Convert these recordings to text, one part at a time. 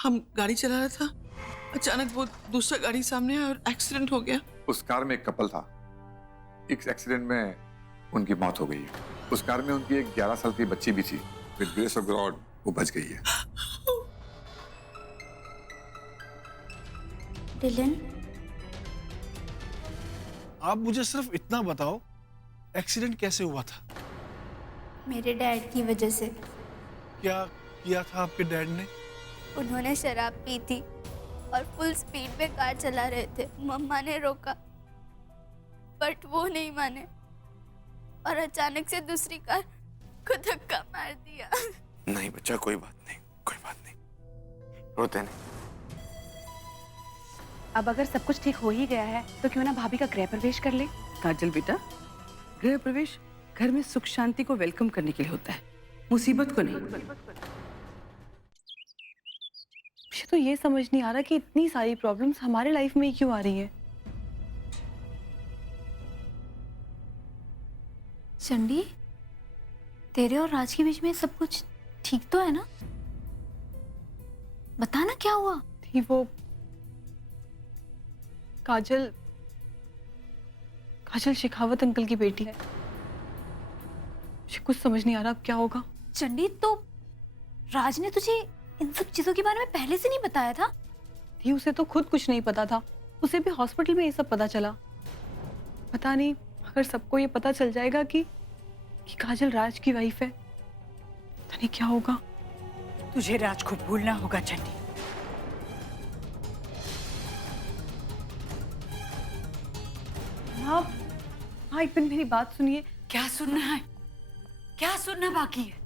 हम गाड़ी चला रहा था, अचानक वो दूसरा गाड़ी सामने आया और एक्सीडेंट हो गया। उस कार में एक कपल था। इस एक्सीडेंट में उनकी मौत हो गई है। उस कार में उनकी एक 11 साल की बच्ची भी थी। विद ग्रेस ऑफ गॉड वो बच गई है। डिलन, आप मुझे सिर्फ इतना बताओ, एक्सीडेंट कैसे हुआ था? मेरे डैड की वजह से। क्या किया था आपके डैड ने? उन्होंने शराब पी थी और फुल स्पीड में कार चला रहे थे। मम्मा ने रोका बट वो नहीं माने और अचानक से दूसरी कार को धक्का मार दिया। नहीं बच्चा, कोई बात नहीं, कोई बात नहीं, रोते नहीं। अब अगर सब कुछ ठीक हो ही गया है तो क्यों ना भाभी का गृह प्रवेश कर ले। काजल बेटा, गृह प्रवेश घर में सुख शांति को वेलकम करने के लिए होता है, मुसीबत को नहीं। मुझे तो ये समझ नहीं आ रहा कि इतनी सारी प्रॉब्लम्स हमारे लाइफ में क्यों आ रही है। चंडी, तेरे और राज के बीच में सब कुछ ठीक तो है ना? बता ना क्या हुआ। थी वो काजल शेखावत अंकल की बेटी है। मुझे कुछ समझ नहीं आ रहा अब क्या होगा। चंडी, तो राज ने तुझे इन सब चीजों के बारे में पहले से नहीं बताया था? थी उसे तो खुद कुछ नहीं पता था। उसे भी हॉस्पिटल में ये सब पता चला। पता नहीं अगर सबको ये पता चल जाएगा कि काजल राज की वाइफ है, पता नहीं क्या होगा। तुझे राज को भूलना होगा चंडी। हाँ हाँ, एक मिनट मेरी बात सुनिए। क्या सुनना है? क्या सुनना बाकी है?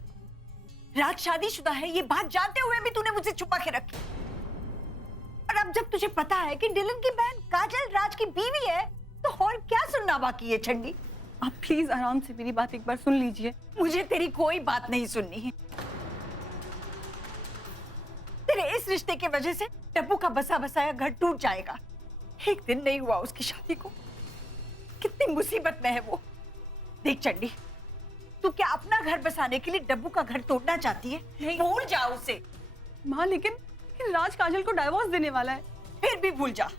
राज शादीशुदा है, ये बात जानते हुए भी तूने मुझसे छुपा के रखी। और अब जब तुझे पता है कि डिलन की बहन काजल राज की बीवी है, तो और क्या सुनना बाकी है चंडी? आप प्लीज आराम से मेरी बात एक बार सुन लीजिए। मुझे तेरी कोई बात नहीं सुननी है। तेरे इस रिश्ते की वजह से टप्पू का बसा बसाया घर टूट जाएगा। एक दिन नहीं हुआ उसकी शादी को, कितनी मुसीबत में है वो। देख चंडी, तू क्या अपना घर बसाने के लिए डब्बू का घर तोड़ना चाहती है? नहीं, भूल जा उसे। माँ लेकिन राज काजल को डाइवोर्स देने वाला है। फिर भी भूल जा।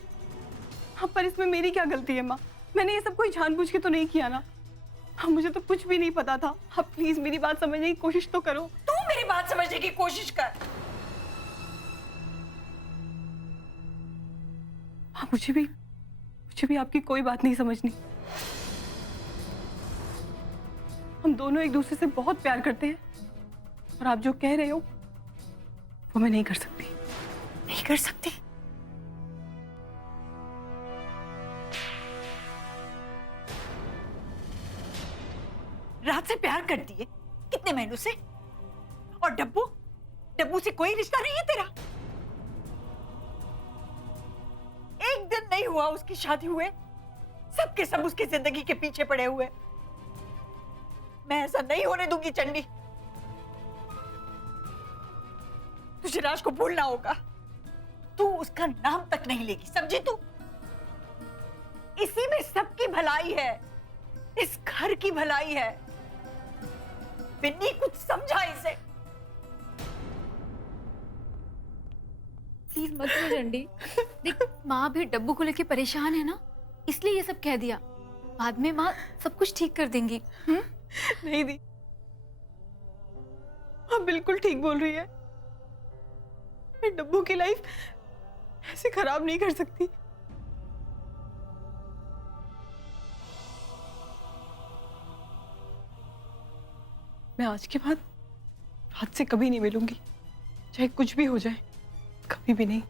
हाँ, पर इसमें मेरी क्या गलती है माँ? मैंने ये सब कोई जानबूझ के तो नहीं किया ना। हाँ, मुझे तो कुछ भी नहीं पता था। आप प्लीज मेरी बात समझने की कोशिश तो करो। तू मेरी बात समझने की कोशिश कर। हाँ, मुझे भी आपकी कोई बात नहीं समझनी। हम दोनों एक दूसरे से बहुत प्यार करते हैं और आप जो कह रहे हो वो मैं नहीं कर सकती। नहीं कर सकती? रात से प्यार करती है कितने महीनों से? और डब्बू से कोई रिश्ता नहीं है तेरा? एक दिन नहीं हुआ उसकी शादी हुए, सबके सब उसकी जिंदगी के पीछे पड़े हुए। मैं ऐसा नहीं होने दूंगी चंडी। तुझे राज को भूलना होगा। तू उसका नाम तक नहीं लेगी, समझी तू? इसी में सबकी भलाई है, इस घर की भलाई है। बिन्नी, कुछ समझा इसे। प्लीज मत रो चंडी। देख, माँ भी डब्बू को लेके परेशान है ना, इसलिए ये सब कह दिया। बाद में माँ सब कुछ ठीक कर देंगी। नहीं दी, हाँ बिल्कुल ठीक बोल रही है। मैं डब्बू की लाइफ ऐसे खराब नहीं कर सकती। मैं आज के बाद रात से कभी नहीं मिलूंगी, चाहे कुछ भी हो जाए, कभी भी नहीं।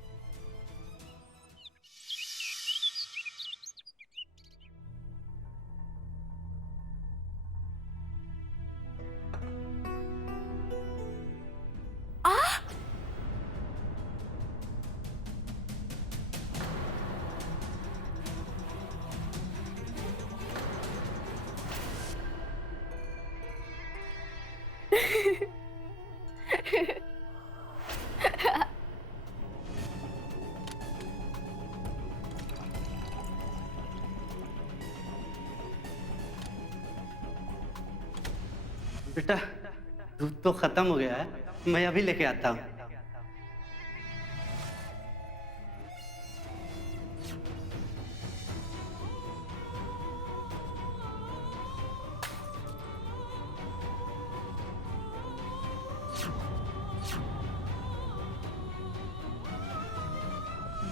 बेटा, दूध तो खत्म हो गया है, मैं अभी लेके आता हूँ।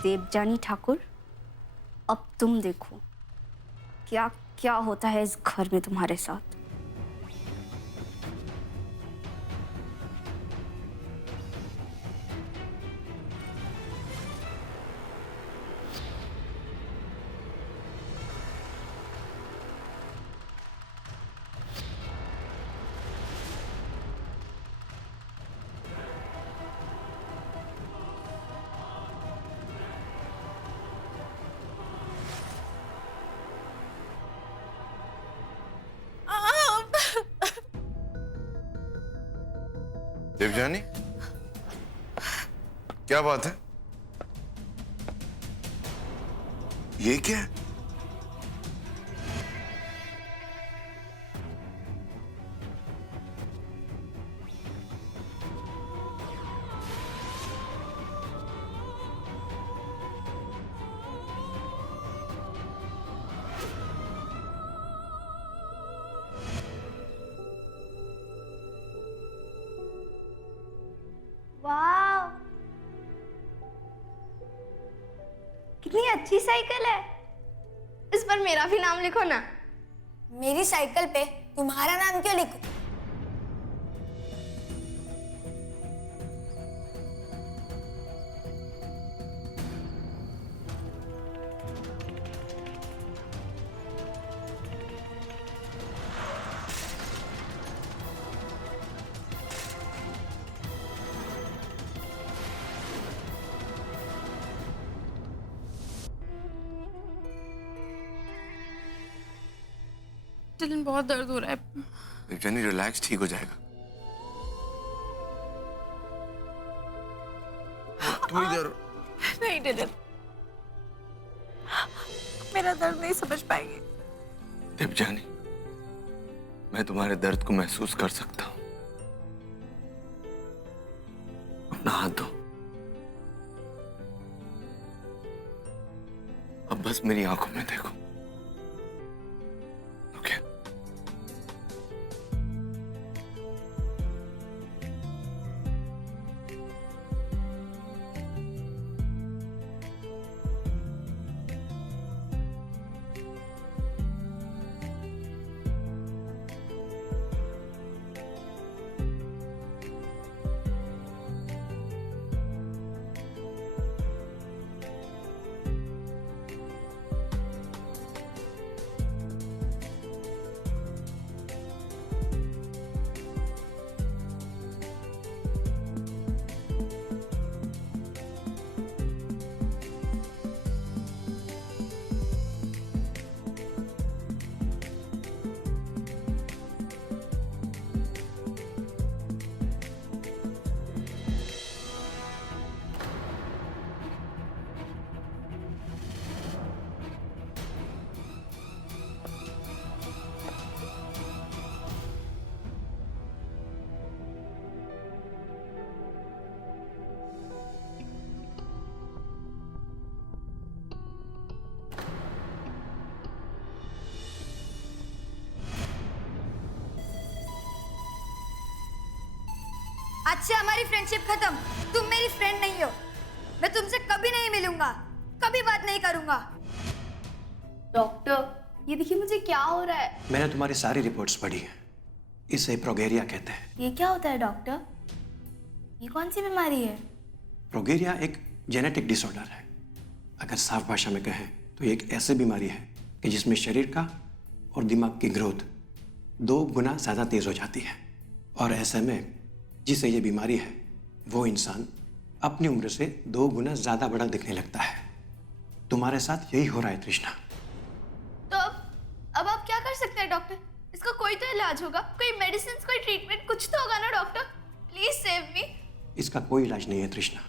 देवजानी ठाकुर, अब तुम देखो क्या क्या होता है इस घर में तुम्हारे साथ। देवजानी, क्या बात है? ये क्या है? वाह, कितनी अच्छी साइकिल है। इस पर मेरा भी नाम लिखो ना। मेरी साइकिल पे तुम्हारा नाम क्यों लिखूं? दिल बहुत दर्द हो रहा है। देवजानी रिलैक्स, ठीक हो जाएगा। तुम इधर। नहीं डिलन, मेरा दर्द नहीं समझ पाएंगे। देवजानी, मैं तुम्हारे दर्द को महसूस कर सकता हूं। अपना हाथ दो। अब बस मेरी आंखों में देखो। ओके? आज से हमारी फ्रेंडशिप खत्म। तुम मेरी फ्रेंड नहीं हो। मैं तुमसे कभी नहीं मिलूंगा, कभी बात नहीं करूंगा। डॉक्टर, ये देखिए मुझे क्या हो रहा है। मैंने तुम्हारी सारी रिपोर्ट्स पढ़ी हैं। इसे प्रोगेरिया कहते हैं। ये क्या होता है डॉक्टर? ये कौन सी बीमारी है? प्रोगेरिया एक जेनेटिक डिसऑर्डर है। अगर साफ भाषा में कहें तो ये एक ऐसी बीमारी है कि जिसमें शरीर का और दिमाग की ग्रोथ 2 गुना ज़्यादा तेज हो जाती है। और ऐसे में जिसे ये बीमारी है वो इंसान अपनी उम्र से 2 गुना ज़्यादा बड़ा दिखने लगता है। तुम्हारे साथ यही हो रहा है तृष्णा। तो अब आप क्या कर सकते हैं डॉक्टर? इसका कोई तो इलाज होगा, कोई मेडिसिन, कोई ट्रीटमेंट, कुछ तो होगा ना डॉक्टर? Please save me. इसका कोई इलाज नहीं है तृष्णा।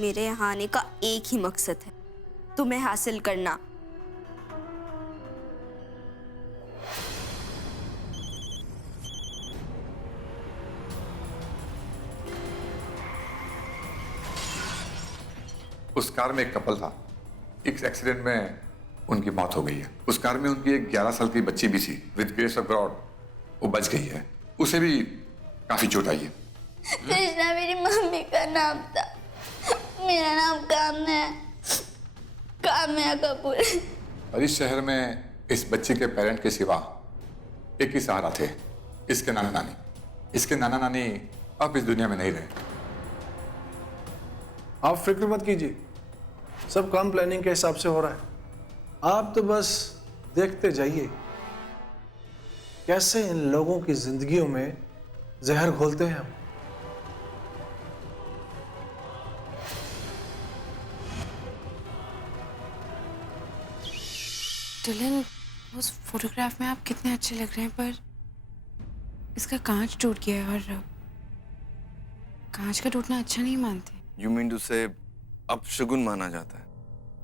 मेरे यहाँ आने का एक ही मकसद है, तुम्हें हासिल करना। उस कार में एक कपल था। इस एक्सीडेंट में उनकी मौत हो गई है। उस कार में उनकी एक 11 साल की बच्ची भी थी। विद ग्रेस ऑफ गॉड वो बच गई है। उसे भी काफी चोट आई है। कृष्णा मेरी मम्मी का नाम था। मेरा नाम काम्या है, काम्या कपूर। और इस शहर में इस बच्ची के पेरेंट के सिवा एक ही सहारा थे, इसके नाना नानी। इसके नाना नानी अब इस दुनिया में नहीं रहे। आप फिक्र मत कीजिए, सब काम प्लानिंग के हिसाब से हो रहा है। आप तो बस देखते जाइए कैसे इन लोगों की जिंदगियों में जहर घोलते हैं हम। डिलन, उस फोटोग्राफ में आप कितने अच्छे लग रहे हैं, पर इसका कांच टूट गया है और कांच का टूटना अच्छा नहीं मानते। यू मीन टू से अपशगुन माना जाता है?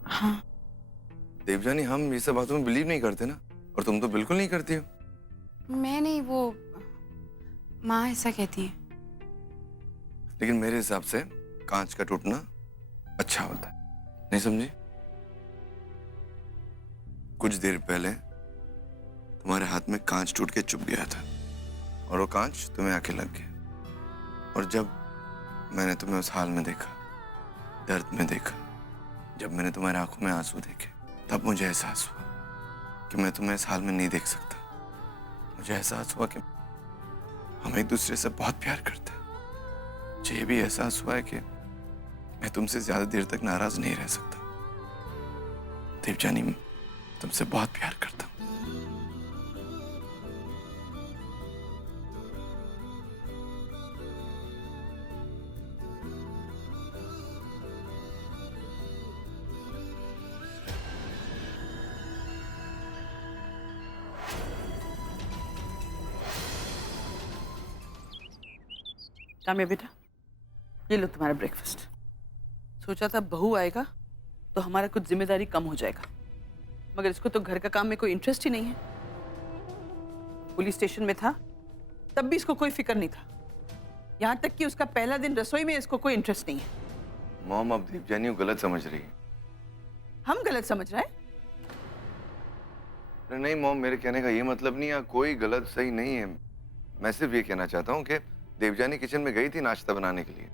हाँ। देवजानी, हम ये सब बातों में बिलीव नहीं करते ना, और तुम तो बिल्कुल नहीं करती हो। मैं नहीं, वो माँ ऐसा कहती है। लेकिन मेरे हिसाब से कांच का टूटना अच्छा होता है, नहीं समझी? कुछ देर पहले तुम्हारे हाथ में कांच टूट के चुभ गया था और वो कांच तुम्हें आके लग गया। और जब मैंने तुम्हें उस हाल में देखा, दर्द में देखा, जब मैंने तुम्हारे आंखों में आंसू देखे, तब मुझे एहसास हुआ कि मैं तुम्हें इस हाल में नहीं देख सकता। मुझे एहसास हुआ कि हम एक दूसरे से बहुत प्यार करते हैं। मुझे ये भी एहसास हुआ है कि मैं तुमसे ज्यादा देर तक नाराज नहीं रह सकता। देवजानी, तुमसे बहुत प्यार करता हूं। काम्या बेटा, ये लो तुम्हारा ब्रेकफास्ट। सोचा था बहू आएगा तो हमारा कुछ जिम्मेदारी कम हो जाएगा, मगर इसको तो घर का काम में कोई इंटरेस्ट ही नहीं है। पुलिस स्टेशन में था तब भी इसको कोई फिक्र नहीं था, यहाँ तक कि उसका पहला दिन रसोई में इसको कोई इंटरेस्ट नहीं है। मॉम, अब देवजानी को गलत समझ रही है। हम गलत समझ रहे हैं? नहीं मॉम, मेरे कहने का ये मतलब नहीं है, कोई गलत सही नहीं है। मैं सिर्फ ये कहना चाहता हूँ कि देवजानी किचन में गई थी नाश्ता बनाने के लिए,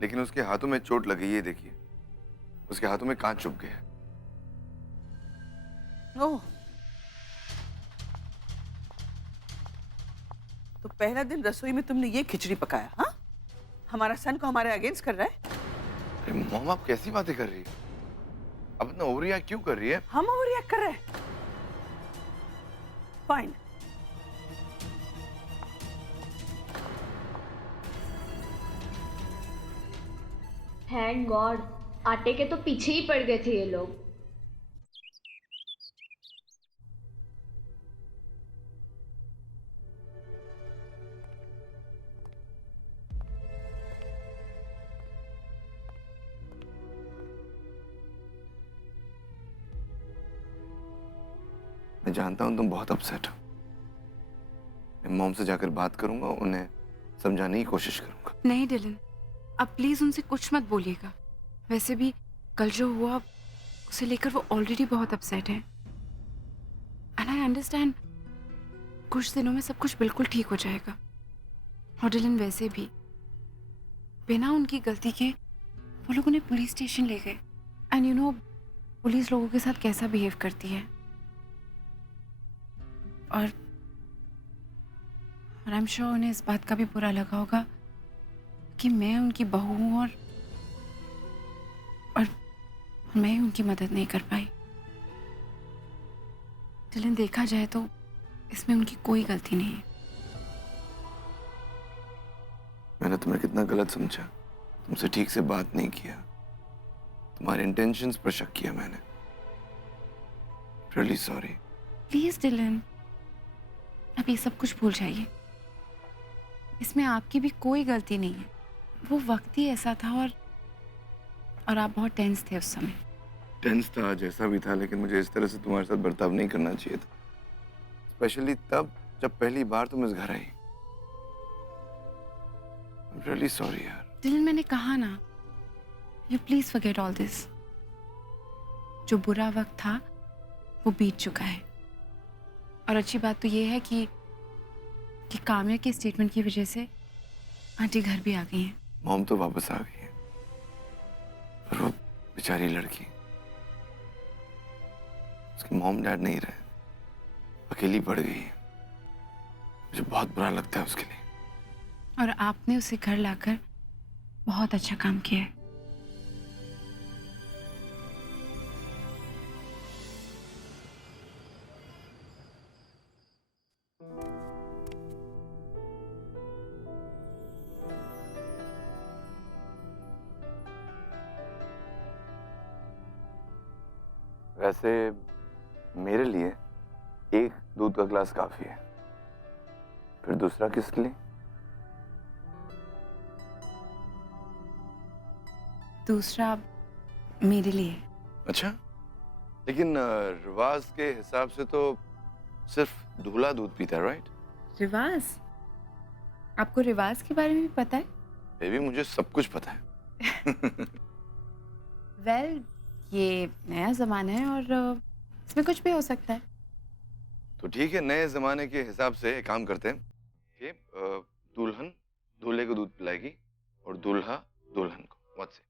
लेकिन उसके हाथों में चोट लगी। ये देखिए, उसके हाथों में कांच चुभ गया। ओह, तो पहला दिन रसोई में तुमने ये खिचड़ी पकाया? हाँ, हमारा सन को हमारे अगेंस्ट कर रहा है। अरे मॉम, आप कैसी बातें कर रही है? अब इतना ओवर रिएक्ट क्यों कर रही है? हम ओवर रिएक्ट कर रहे हैं? फाइन, थैंक गॉड, आटे के तो पीछे ही पड़ गए थे ये लोग। मैं जानता हूं तुम बहुत अपसेट हो। मैं मॉम से जाकर बात करूंगा, उन्हें समझाने की कोशिश करूंगा। नहीं डिलन, अब प्लीज उनसे कुछ मत बोलिएगा। वैसे भी कल जो हुआ उसे लेकर वो ऑलरेडी बहुत अपसेट है। एंड आई अंडरस्टैंड, कुछ दिनों में सब कुछ बिल्कुल ठीक हो जाएगा। और डिलन, वैसे भी बिना उनकी गलती के वो लोग उन्हें पुलिस स्टेशन ले गए। एंड यू नो, पुलिस लोगों के साथ कैसा बिहेव करती है। और आई एम श्योर उन्हें इस बात का भी बुरा लगा होगा कि मैं उनकी बहू हूं और मैं उनकी मदद नहीं कर पाई। डिलन, देखा जाए तो इसमें उनकी कोई गलती नहीं है। मैंने तुम्हें कितना गलत समझा, तुमसे ठीक से बात नहीं किया, तुम्हारे इंटेंशंस पर शक किया मैंने। Really sorry. प्लीज डिलन, अब ये सब कुछ भूल जाइए। इसमें आपकी भी कोई गलती नहीं है। वो वक्त ही ऐसा था और आप बहुत टेंस थे उस समय। टेंस था, जैसा भी था, लेकिन मुझे इस तरह से तुम्हारे साथ बर्ताव नहीं करना चाहिए था, स्पेशली तब जब पहली बार तुम इस घर आई। I'm really sorry यार। डिलन, मैंने कहा ना, you please forget all this. जो बुरा वक्त था वो बीत चुका है। और अच्छी बात तो ये है कि काम्या के स्टेटमेंट की वजह से आंटी घर भी आ गई हैं। मॉम तो वापस आ गई है, और वो बेचारी लड़की, उसके मॉम डैड नहीं रहे, अकेली पड़ गई है। मुझे बहुत बुरा लगता है उसके लिए। और आपने उसे घर लाकर बहुत अच्छा काम किया है। वैसे मेरे लिए एक दूध का ग्लास काफी है, फिर दूसरा किसके लिए? दूसरा मेरे लिए। अच्छा, लेकिन रिवाज के हिसाब से तो सिर्फ दूल्हा दूध पीता है, राइट? रिवाज? आपको रिवाज के बारे में भी पता है? बेबी, मुझे सब कुछ पता है। वेल, ये नया जमाना है और इसमें कुछ भी हो सकता है। तो ठीक है, नए जमाने के हिसाब से एक काम करते हैं कि दुल्हन दूल्हे को दूध पिलाएगी और दूल्हा दुल्हन को। What's it?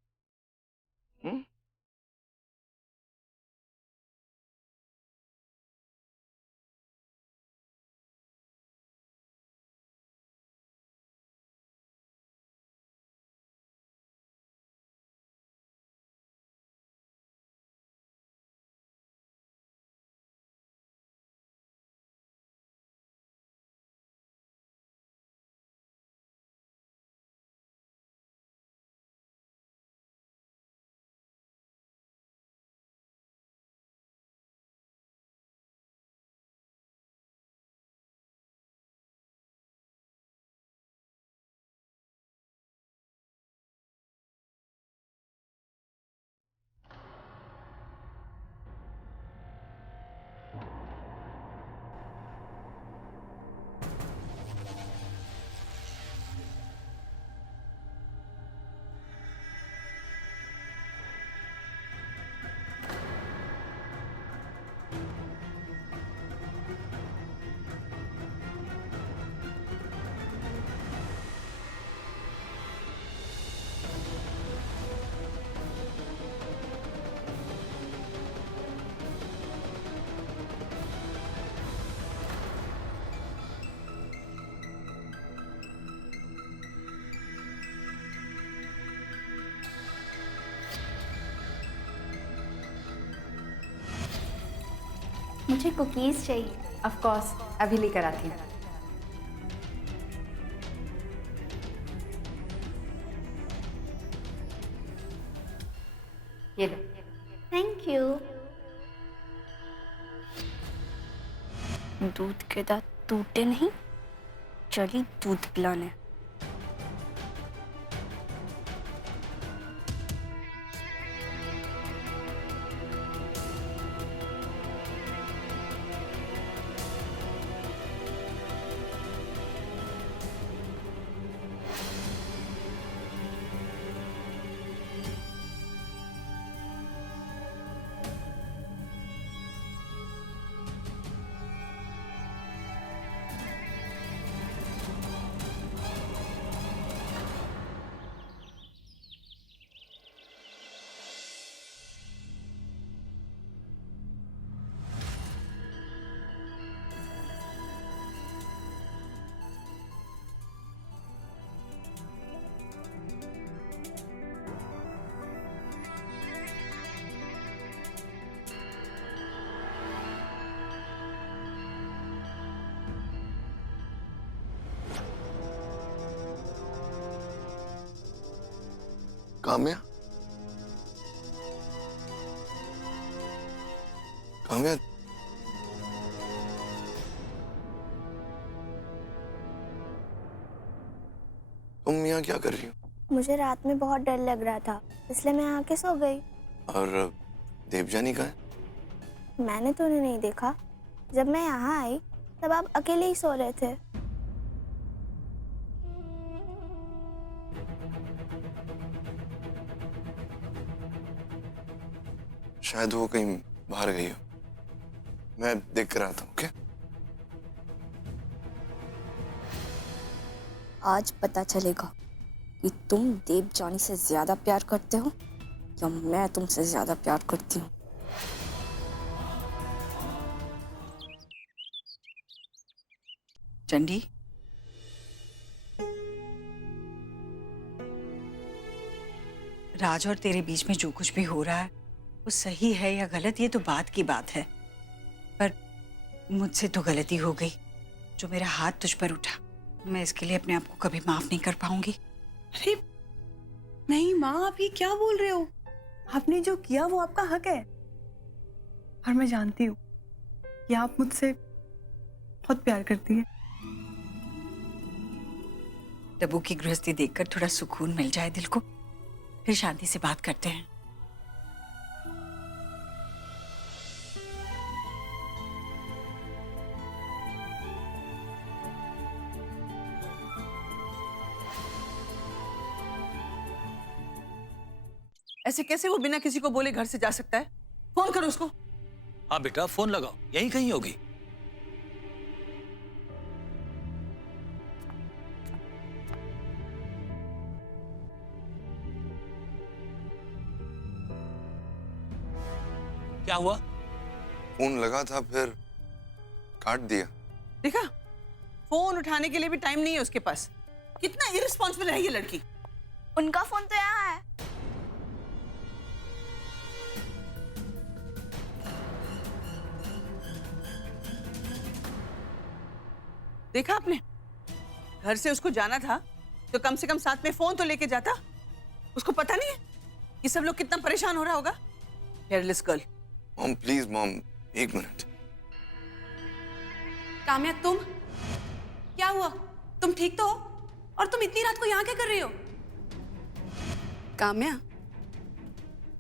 मुझे कुकीज चाहिए। ऑफ कोर्स, अभी लेकर आती हूँ। ये लो। Thank you. दूध के दांत टूटे नहीं, चली दूध पिलाने। काम्या, काम्या, तुम यहाँ क्या कर रही हो? मुझे रात में बहुत डर लग रहा था, इसलिए मैं आके सो गई। और देवजानी कहाँ है? मैंने तो उन्हें नहीं देखा। जब मैं यहाँ आई तब आप अकेले ही सो रहे थे। शायद वो कहीं बाहर गई हो, मैं देख कर आता हूँ। ओके? आज पता चलेगा कि तुम देवजानी से ज्यादा प्यार करते हो या मैं तुमसे ज्यादा प्यार करती हूँ। चंडी, राज और तेरे बीच में जो कुछ भी हो रहा है वो सही है या गलत ये तो बात की बात है, पर मुझसे तो गलती हो गई। जो मेरा हाथ तुझ पर उठा, मैं इसके लिए अपने आप को कभी माफ नहीं कर पाऊंगी। अरे नहीं माँ, आप ये क्या बोल रहे हो? आपने जो किया वो आपका हक है, और मैं जानती हूँ कि आप मुझसे बहुत प्यार करती हैं। डब्बू की गृहस्थी देखकर थोड़ा सुकून मिल जाए दिल को, फिर शांति से बात करते हैं। ऐसे कैसे वो बिना किसी को बोले घर से जा सकता है? फोन करो उसको। हाँ बेटा, फोन लगाओ, यहीं कहीं होगी। क्या हुआ? फोन लगा था फिर काट दिया। देखा, फोन उठाने के लिए भी टाइम नहीं है उसके पास। कितना इररिस्पॉन्सिबल है ये लड़की। उनका फोन तो यहाँ है। देखा आपने, घर से उसको जाना था तो कम से कम साथ में फोन तो लेके जाता। उसको पता नहीं है ये सब लोग कितना परेशान हो रहा होगा। Careless girl. Mom please mom, एक मिनट। काम्या, तुम क्या हुआ? तुम ठीक तो हो? और तुम इतनी रात को यहाँ क्या कर रही हो? काम्या,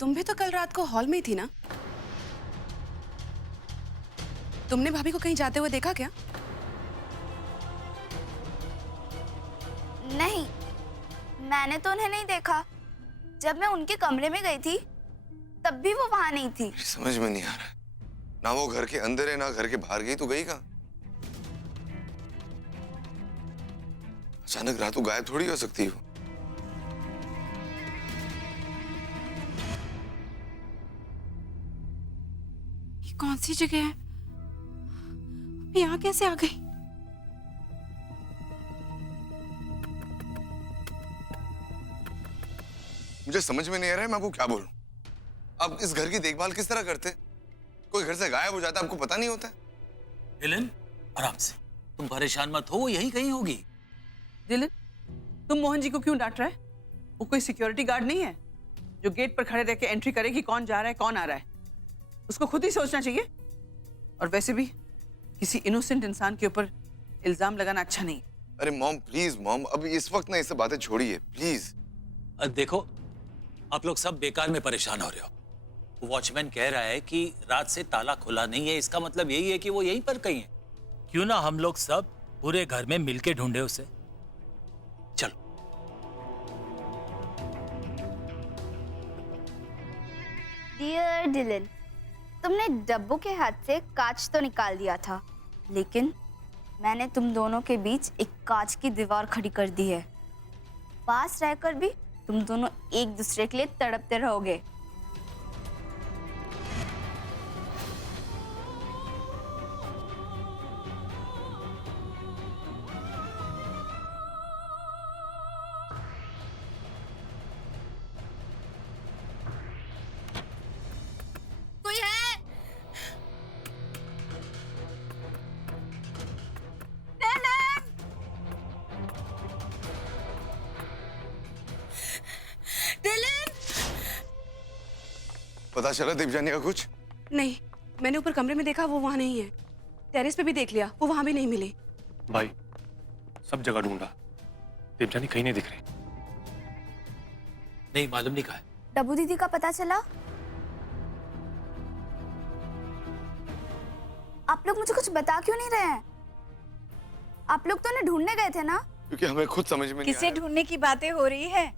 तुम भी तो कल रात को हॉल में ही थी ना? तुमने भाभी को कहीं जाते हुए देखा क्या? नहीं, मैंने तो उन्हें नहीं देखा। जब मैं उनके कमरे में गई थी तब भी वो वहां नहीं थी। समझ में नहीं आ रहा है, ना वो घर के अंदर है ना घर के बाहर गई, तो गई कहाँ? अचानक रात को गायब थोड़ी हो सकती हो। ये कौन सी जगह है? यहाँ कैसे आ गई? मुझे समझ में नहीं आ रहा है मैं आपको क्या बोलूं। आप इस घर की देखभाल किस तरह करते? कोई घर से गायब हो जाता है आपको पता नहीं होता? दिलन, आराम से, तुम परेशान मत हो, वो यहीं कहीं होगी। दिलन, तुम मोहन जी को क्यों डांट रहा है? वो कोई सिक्योरिटी गार्ड नहीं है जो गेट पर खड़े रह के एंट्री करे कि कौन जा रहा है कौन आ रहा है। उसको खुद ही सोचना चाहिए। और वैसे भी किसी इनोसेंट इंसान के ऊपर इल्जाम लगाना अच्छा नहीं। अरे मॉम प्लीज मॉम, अब इस वक्त ना ये सब बातें छोड़िए प्लीज। देखो, आप लोग सब बेकार में परेशान हो रहे हो। वॉचमैन कह रहा है कि रात से ताला खुला नहीं है, इसका मतलब यही है कि वो यहीं पर कहीं है। क्यों ना हम लोग सब पूरे घर में मिलके ढूंढे उसे। चलो। डियर डिलन, तुमने डब्बू के हाथ से कांच तो निकाल दिया था, लेकिन मैंने तुम दोनों के बीच एक कांच की दीवार खड़ी कर दी है। पास रहकर भी तुम दोनों एक दूसरे के लिए तड़पते रहोगे। कोई है? पता चला देवजानी का कुछ? नहीं, मैंने ऊपर कमरे में देखा, वो वहां नहीं है। टेरेस पे भी देख लिया, वो वहां भी नहीं मिले। भाई सब जगह ढूंढा, देवजानी कहीं नहीं दिख रही। नहीं मालूम नहीं कहा है। डब्बू दीदी का पता चला? आप लोग मुझे कुछ बता क्यों नहीं रहे हैं? आप लोग तो उन्हें ढूंढने गए थे ना? क्योंकि हमें खुद समझ में नहीं आ किसे रहा। ढूंढने की बातें हो रही है?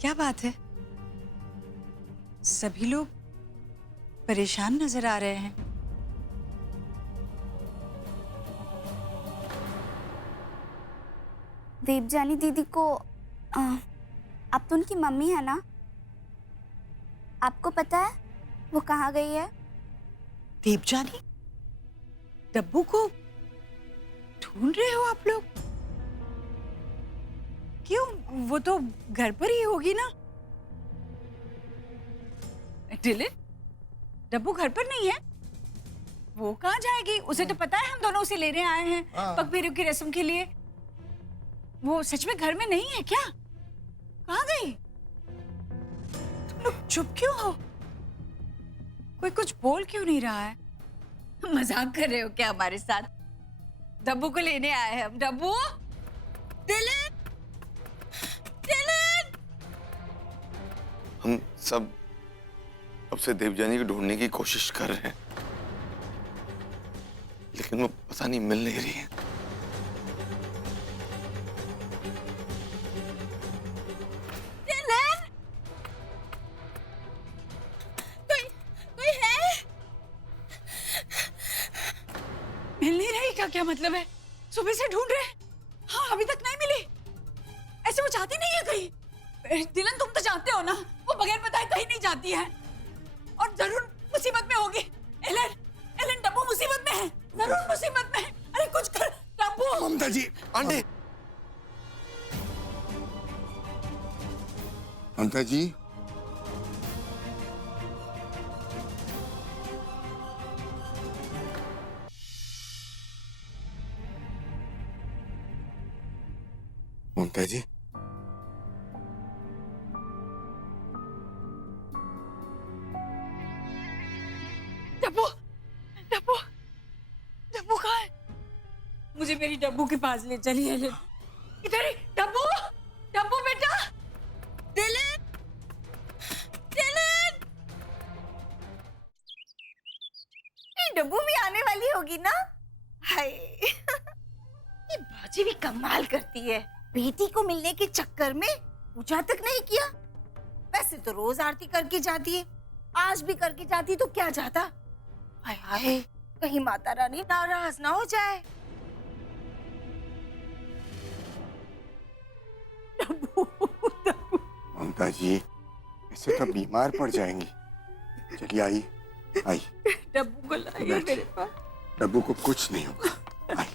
क्या बात है? सभी लोग परेशान नजर आ रहे हैं। देवजानी दीदी को आप तो उनकी मम्मी है ना? आपको पता है वो कहाँ गई है? देवजानी, डब्बू को ढूंढ रहे हो आप लोग? क्यों, वो तो घर पर ही होगी ना। डिलन, डब्बू घर पर नहीं है? वो कहाँ जाएगी? उसे तो पता है हम दोनों उसे लेने आए हैं पग फेरू की रस्म के लिए। वो सच में घर में नहीं है क्या? कहाँ गई? तुम लोग चुप क्यों हो? कोई कुछ बोल क्यों नहीं रहा है? मजाक कर रहे हो क्या हमारे साथ? डब्बू को लेने आए हैं हम। डब्बू, डिलन, डिलन। हम सब अब से देवजानी को ढूंढने की कोशिश कर रहे हैं, लेकिन वो पता नहीं मिल नहीं रही है। डिलन, कोई है? मिल नहीं रही का क्या मतलब है? सुबह से ढूंढ रहे हैं। हाँ, अभी तक नहीं मिली। ऐसे वो जाती नहीं है कहीं। डिलन, तुम तो जानते हो ना, वो बगैर बताए कहीं नहीं जाती है और जरूर मुसीबत में होगी। एलन, एलन, डब्बू मुसीबत में है, जरूर मुसीबत में है। अरे कुछ कर डब्बू। ममता जी, आंटी। ममता जी, ममता जी, डब्बू, डब्बू, डब्बू कहाँ है? मुझे मेरी डब्बू के पास ले चलिए। एलन, इधर ही। डब्बू, डब्बू बेटा। Dylan, Dylan. ये डब्बू भी आने वाली होगी ना? हाय, ये बाजी भी कमाल करती है। बेटी को मिलने के चक्कर में पूजा तक नहीं किया। वैसे तो रोज आरती करके जाती है, आज भी करके जाती तो क्या जाता। हाय हाय, कहीं माता रानी नाराज ना हो जाए। ममता जी, ऐसे तो बीमार पड़ जाएंगी। चलिए आई, आई। डब्बू को लाइए मेरे पास। डब्बू को कुछ नहीं होगा। आई।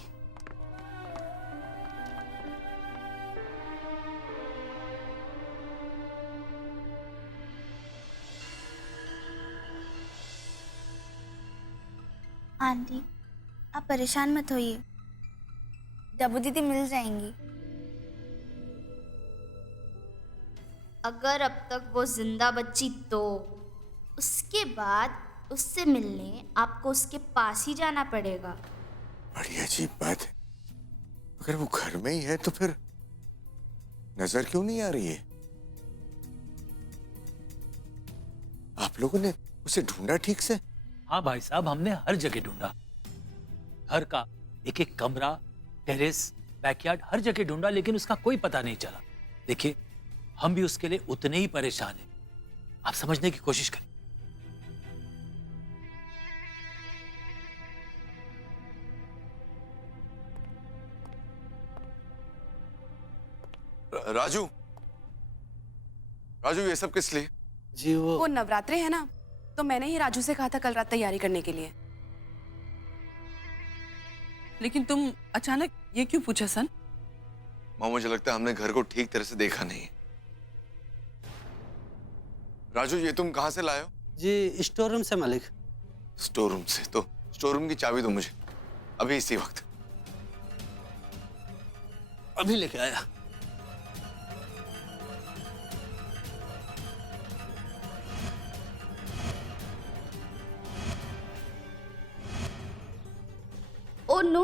आंटी, आप परेशान मत होइए, डब्बू दीदी मिल जाएंगी। अगर अब तक वो जिंदा बची तो उसके बाद उससे मिलने आपको उसके पास ही जाना पड़ेगा। बड़ी अजीब बात है, अगर वो घर में ही है तो फिर नजर क्यों नहीं आ रही है? आप लोगों ने उसे ढूंढा ठीक से? हाँ भाई साहब, हमने हर जगह ढूंढा। घर का एक एक कमरा, टेरेस, बैकयार्ड, हर जगह ढूंढा, लेकिन उसका कोई पता नहीं चला। देखिए, हम भी उसके लिए उतने ही परेशान हैं। आप समझने की कोशिश करें। राजू, राजू, ये सब किस लिए? जी वो नवरात्रे है ना, तो मैंने ही राजू से कहा था कल रात तैयारी करने के लिए। लेकिन तुम अचानक ये क्यों पूछा सन? माँ, मुझे लगता है हमने घर को ठीक तरह से देखा नहीं। राजू, ये तुम कहाँ से लाए हो? जी स्टोर रूम से मालिक। स्टोर रूम से? तो स्टोर रूम की चाबी दो मुझे, अभी इसी वक्त। अभी लेके आया। ओ नो,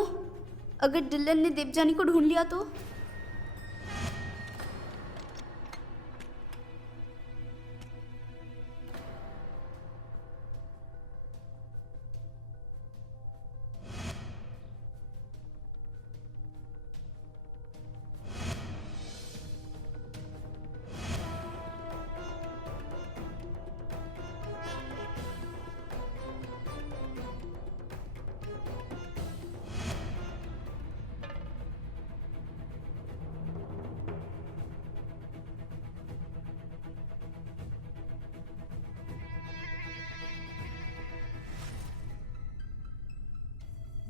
अगर डिलन ने देवजानी को ढूंढ लिया तो?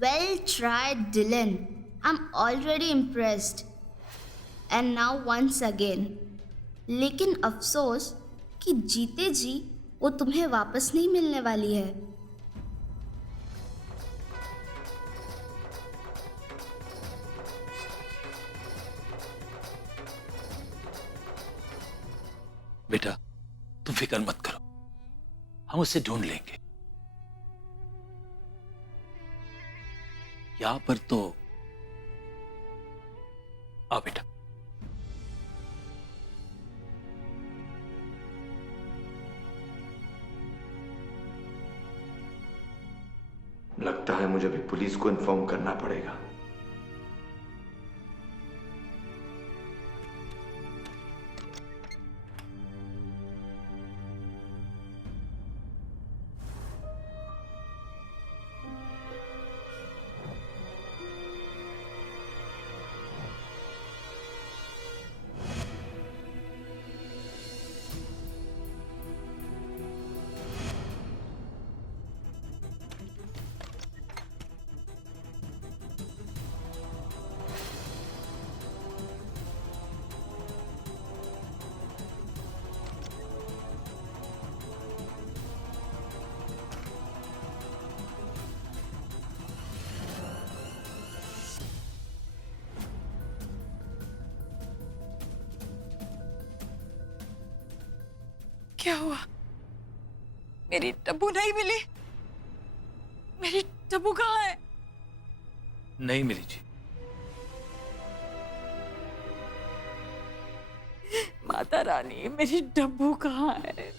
Well tried, Dylan. I'm already impressed. And now once again. लेकिन अफसोस कि जीते जी वो तुम्हें वापस नहीं मिलने वाली है। बेटा तुम फिक्र मत करो, हम उसे ढूंढ लेंगे। यहां पर तो आओ बेटा। लगता है मुझे भी पुलिस को इन्फॉर्म करना पड़ेगा। क्या हुआ? मेरी टब्बू नहीं मिली। मेरी टब्बू कहाँ है? नहीं मिली जी। माता रानी, मेरी टब्बू कहाँ है?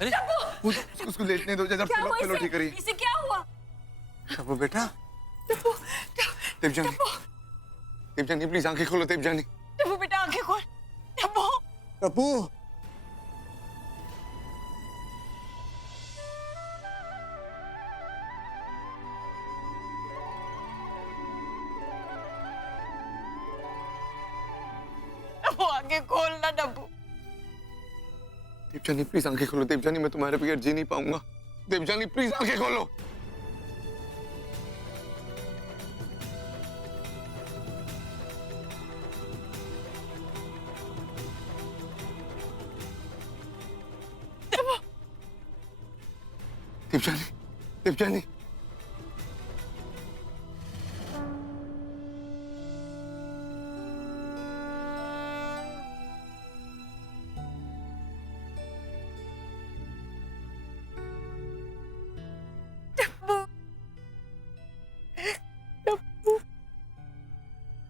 अरे उसको लेटने दो, जरा पिलो ठीक करिए। इसे क्या हुआ? टप्पू बेटा, देवजानी, देवजानी प्लीज आंखें खोलो। देवजानी, टप्पू बेटा आंखें खोल। टप्पू, टप्पू, टप्पू आंखें खोल ना टप्पू। देवजानी प्लीज आंखें खोलो। देवजानी मैं तुम्हारे बगैर जी नहीं पाऊंगा। देवजानी प्लीज आंखें खोलो। देवजानी, देवजानी,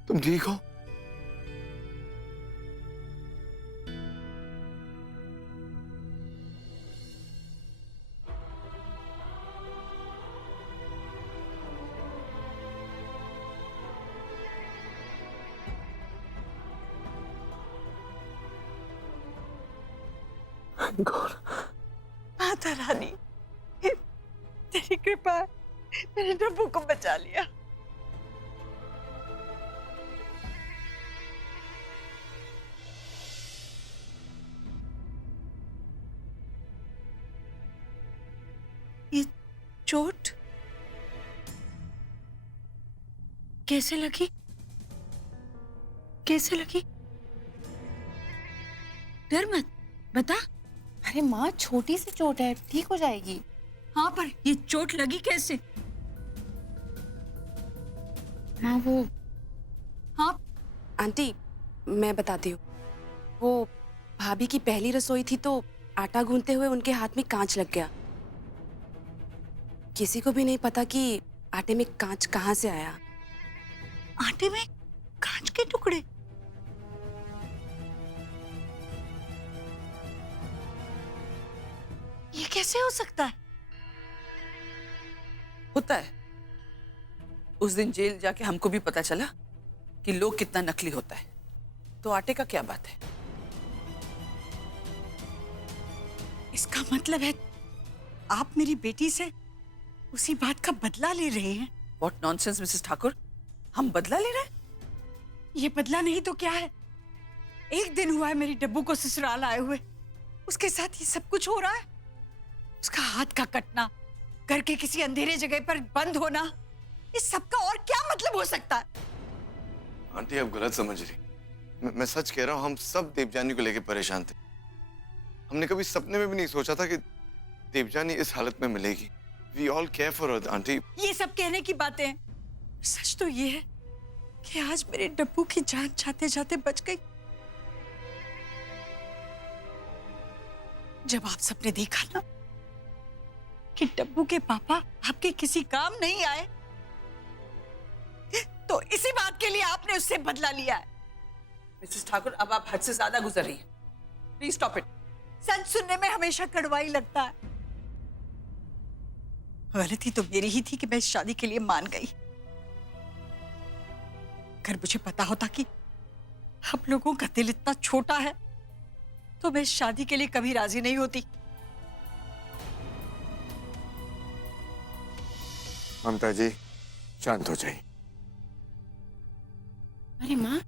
तुम ठीक हो? माता रानी, तेरी कृपा है, मैंने टप्पू को बचा लिया। ये चोट कैसे लगी? कैसे लगी? डर मत, बता। अरे माँ, छोटी सी चोट है, ठीक हो जाएगी। हाँ, पर ये चोट लगी कैसे? माँ वो, हाँ आंटी मैं बताती हूँ। वो भाभी की पहली रसोई थी तो आटा गूंथते हुए उनके हाथ में कांच लग गया। किसी को भी नहीं पता कि आटे में कांच कहाँ से आया। आटे में कांच के टुकड़े? ये कैसे हो सकता है? होता है। उस दिन जेल जाके हमको भी पता चला कि लोग कितना नकली होता है। तो आटे का क्या बात है? इसका मतलब है आप मेरी बेटी से उसी बात का बदला ले रहे हैं। व्हाट नॉनसेंस मिसेस ठाकुर, हम बदला ले रहे हैं? ये बदला नहीं तो क्या है? एक दिन हुआ है मेरी डब्बू को ससुराल आए हुए, उसके साथ ये सब कुछ हो रहा है। उसका हाथ का कटना, घर के किसी अंधेरे जगह पर बंद होना, इस सब का और क्या मतलब हो सकता है? आंटी आप गलत समझ रही। मैं सच कह रहा हूँ, हम सब देवजानी को लेकर परेशान थे। हमने कभी सपने में भी नहीं सोचा था कि देवजानी इस हालत में मिलेगी। We all care for her, aunty. ये सब कहने की बातें हैं। सच तो ये है कि आज मेरे डब्बू की जान जाते जाते बच गई। जब आप सबने देखा ना कि डब्बू के पापा आपके किसी काम नहीं आए, तो इसी बात के लिए आपने उससे बदला लिया है। मिसेस ठाकुर, अब आप हद से ज्यादा गुजर रही हैं। Please stop it. सच सुनने में हमेशा कड़वाई लगता है। गलती तो मेरी ही थी कि मैं इस शादी के लिए मान गई। अगर मुझे पता होता कि आप लोगों का दिल इतना छोटा है तो मैं इस शादी के लिए कभी राजी नहीं होती। ममता जी शांत हो जाइए। अरे माँ,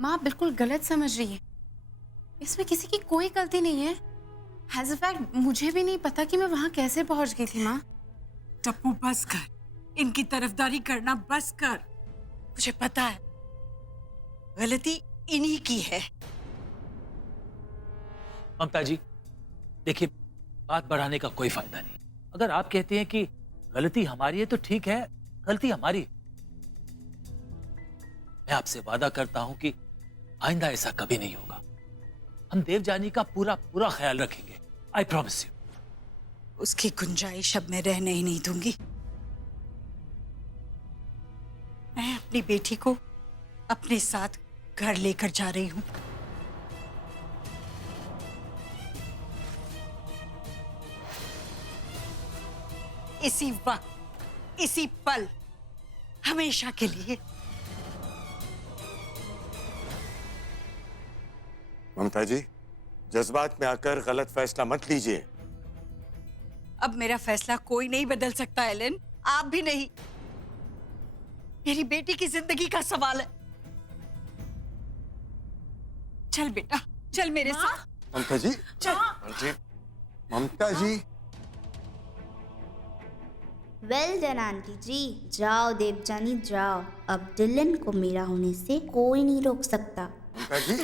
माँ बिल्कुल गलत समझ रही है। इसमें किसी की कोई गलती नहीं है। As a fact, मुझे भी नहीं पता कि मैं वहां कैसे पहुंच गई थी। माँ टप्पू बस कर, इनकी तरफदारी करना बस कर। मुझे पता है गलती इन्हीं की है। ममता जी देखिए, बात बढ़ाने का कोई फायदा नहीं। अगर आप कहते हैं कि गलती हमारी है तो ठीक है, गलती हमारी। मैं आपसे वादा करता हूं कि आइंदा ऐसा कभी नहीं होगा। हम देवजानी का पूरा पूरा ख्याल रखेंगे। I promise you. उसकी गुंजाइश अब मैं रहने ही नहीं दूंगी। मैं अपनी बेटी को अपने साथ घर लेकर जा रही हूं। इसी वक्त, इसी पल, हमेशा के लिए। ममता जी, जज्बात में आकर गलत फैसला मत लीजिए। अब मेरा फैसला कोई नहीं बदल सकता एलन, आप भी नहीं। मेरी बेटी की जिंदगी का सवाल है। चल बेटा, चल मेरे साथ। ममता जी, चल। आंटी, ममता जी। वेल डन आंटी जी, जाओ देवजानी जाओ। अब डिलन को मेरा होने से कोई नहीं रोक सकता। ममता जी।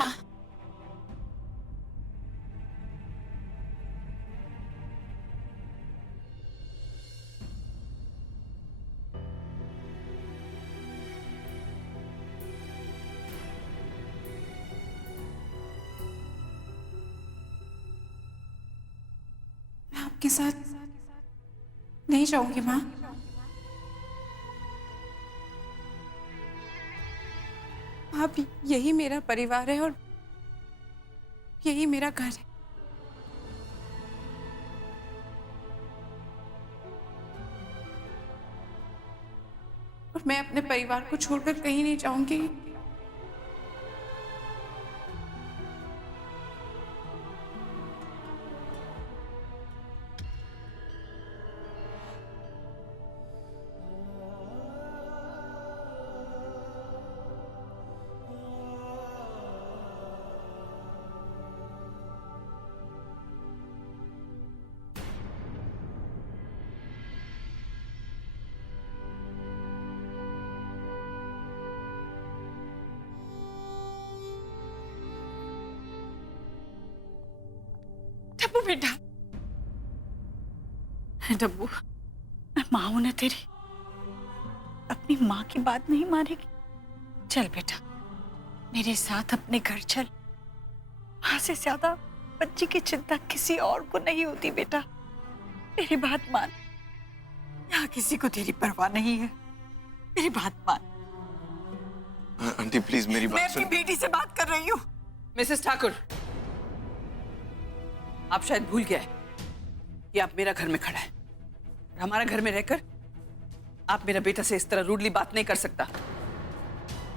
आपके साथ नहीं जाऊंगी माँ। आप यही मेरा परिवार है और यही मेरा घर है। और मैं अपने परिवार को छोड़कर कहीं नहीं जाऊंगी। डब्बू बेटा, डब्बू, मैं माँ हूं ना तेरी। अपनी माँ की बात नहीं मानेगी? चल बेटा, मेरे साथ अपने घर चल। माँ से ज्यादा बच्ची की चिंता किसी और को नहीं होती बेटा। मेरी बात मान। यहाँ किसी को तेरी परवाह नहीं है। मेरी बात मान। आंटी प्लीज मेरी मैं बात अपनी सुन। बेटी से बात कर रही हूँ। मिसेस ठाकुर, आप शायद भूल गए कि आप मेरा घर में खड़ा है और हमारा घर में रहकर आप मेरा बेटा से इस तरह रूडली बात नहीं कर सकता।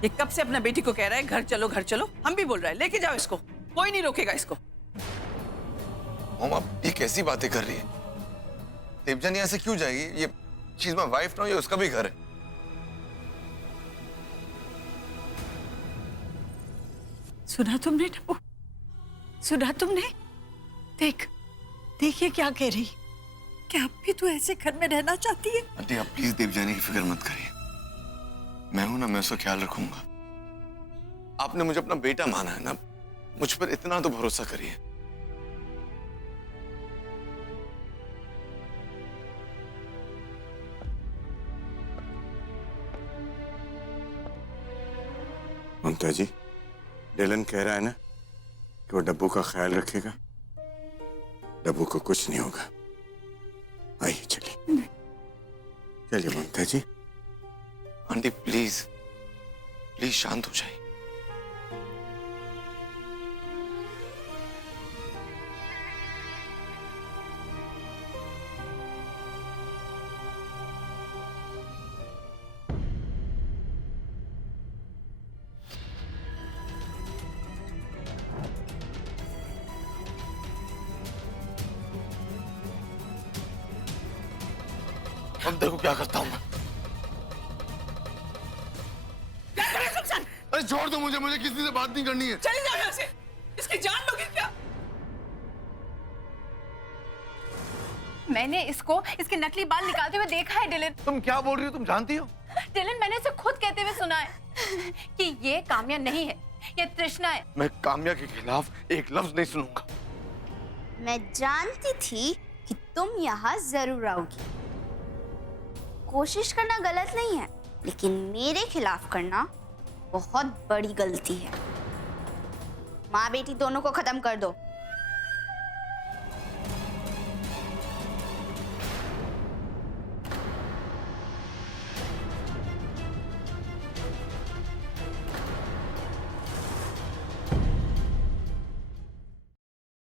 ये कब से अपना बेटी को कह रहा है घर चलो घर चलो। हम भी बोल रहे हैं लेके जाओ इसको, कोई नहीं रोकेगा इसको। मॉम आप ये कैसी बातें कर रही है? देवजानी ऐसे क्यों जाएगी? ये शी इज माय वाइफ ना, ये उसका भी घर है। सुना तुमने टप्पू? सुना तुमने? देख देखिए क्या कह रही। क्या अब भी तू ऐसे घर में रहना चाहती है? आंटी आप प्लीज देवजानी की फिक्र मत करिए, मैं हूं ना, मैं उसका ख्याल रखूंगा। आपने मुझे अपना बेटा माना है ना, मुझ पर इतना तो भरोसा करिए। ममता जी, डिलन कह रहा है ना कि वो डब्बू का ख्याल रखेगा। डब्बू को कुछ नहीं होगा। आइए चलिए चलिए ममता जी। आंटी प्लीज प्लीज शांत हो जाइए। अब देखो क्या करता हूं मैं। अरे छोड़ दो मुझे, मुझे किसी से बात नहीं करनी है। चले जाओ यहाँ से, इसकी जान लोगे क्या? मैंने इसको इसके नकली बाल निकालते हुए देखा है डिलन। तुम क्या बोल रही हो? तुम जानती हो? डिलन मैंने इसे खुद कहते हुए सुना है कि ये काम्या नहीं है, ये तृष्णा है। मैं काम्या के खिलाफ एक लफ्ज नहीं सुनूंगा। मैं जानती थी कि तुम यहाँ जरूर आओगी। कोशिश करना गलत नहीं है, लेकिन मेरे खिलाफ करना बहुत बड़ी गलती है। माँ बेटी दोनों को खत्म कर दो।